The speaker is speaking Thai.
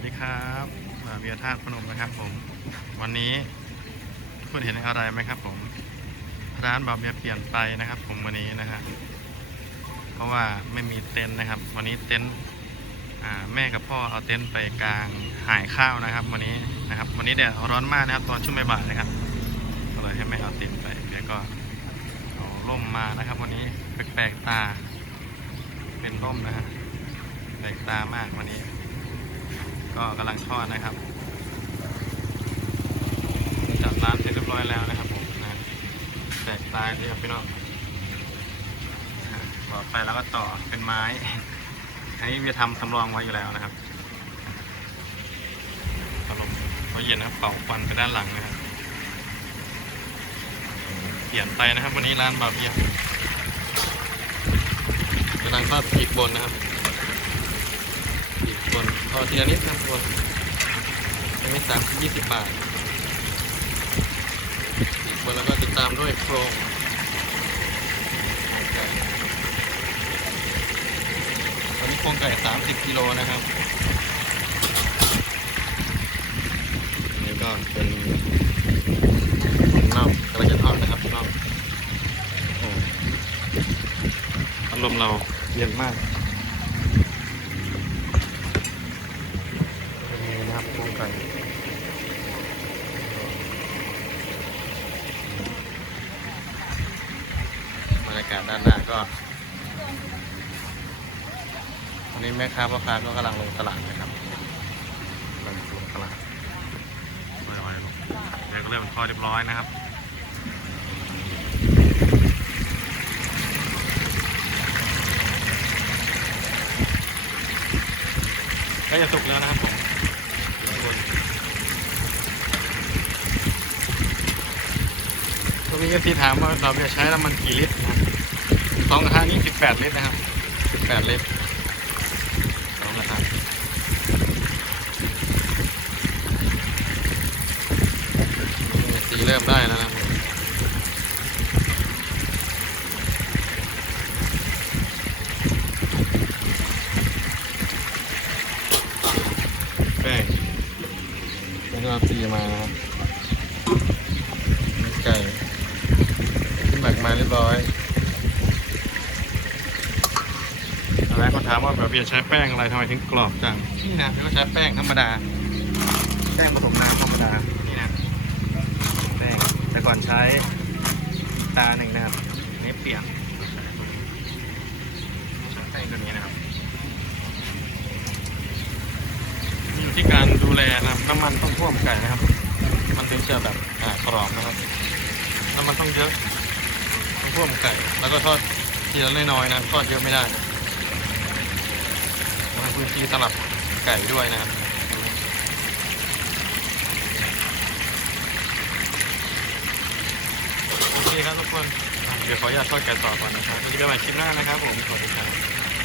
วัสดีครับอ่าเบียร์ธาตุพนมนะครับผม วันนี้ทุกคนเห็นอะไรไหมครับ ผม ร้านบาเบียร์เปลี่ยนไปนะครับ ผมวันนี้นะฮะเพราะว่าไม่มีเต็นท์นะครับ วันนี้เต็นท์แม่กับพ่อเอาเต็นท์ไปกลางหายข้าวนะครับ วันนี้นะครับ วันนี้แดดร้อนมากนะครับ ตอนช่วงบ่ายนะครับก็เลยให้แม่เอาเต็นท์ไปเบียร์ก็เอาร่มมานะครับ วันนี้แปลกๆตา เป็นร่มนะฮะแปลกตามากวันนี้ ก็กำลังทอดนะครับจัดร้านเสร็จเรียบร้อยแล้วนะครับผมนะแตกตายเลยครับพี่น้องต่อไปแล้วก็ต่อเป็นไม้อันนี้จะทำสำรองไว้อยู่แล้วนะครับตลมเขาเย็นนะครับเป่าควันไปด้านหลังนะครับเปลี่ยนไปนะครับ วันนี้ร้านบาเบียกำลังทอดปีกบนนะครับ คนพอทีละนิดครับคนอันนี้สามยี่สิบบาทอีกคนแล้วก็ติดตามด้วยโครงไก่วันนี้โครงไก่สามสิบกิโลนะครับนนี้ก็เป็นน่องกำลังจะทอดนะครับน่องอารมณ์เราเย็นมาก เป็ นะครับโครงไก่บรรยากาศด้านหน้าก็วันนี้แม่ค้าพ่อค้าก็กำลังลงตลาดนะครับกำลังลงตลาดไม่ไหวหรอกเดี๋ยวก็เริ่มทอดเรียบร้อยนะครับก็จะสุกแล้วนะครับผม ตรงนี้ที่ถามว่าเราจะใช้น้ำมันกี่ลิตรนะสองกระทะนี้สิบแปดลิตรนะครับสิบแปดลิตรสองกระทะสีเริ่มได้แล้วนะครับแป้งแล้วก็ เอาตีมานะครับไก่ที่หมักมาเรียบร้อยอะไรคนถามว่าแบบเบียร์ใช้แป้งอะไรทำไมถึงกรอบจังนี่นะพี่ก็ใช้แป้งธรรมดา แป้งผสมน้ำธรรมดานี่นะแป้งแต่ก่อนใช้ตาหนึ่งนะครับนี่เปลี่ยนใช้แป้งตัวนี้นะครับอยู่ที่การ แลนะครับน้ำมันต้องท่วมไก่นะครับ มันถึงจะแบบกรอบนะครับ น้ำมันต้องเยอะต้องท่วมไก่ แล้วก็ทอดทีละน้อยๆนะทอดเยอะไม่ได้ต้องให้พื้นที่สำหรับไก่ด้วยนะครับโอเคครับทุกคน เดี๋ยวขออนุญาตทอดไก่ต่อก่อนนะครับแล้วเจอกันใหม่คลิปหน้านะครับผมสวัสดีครับ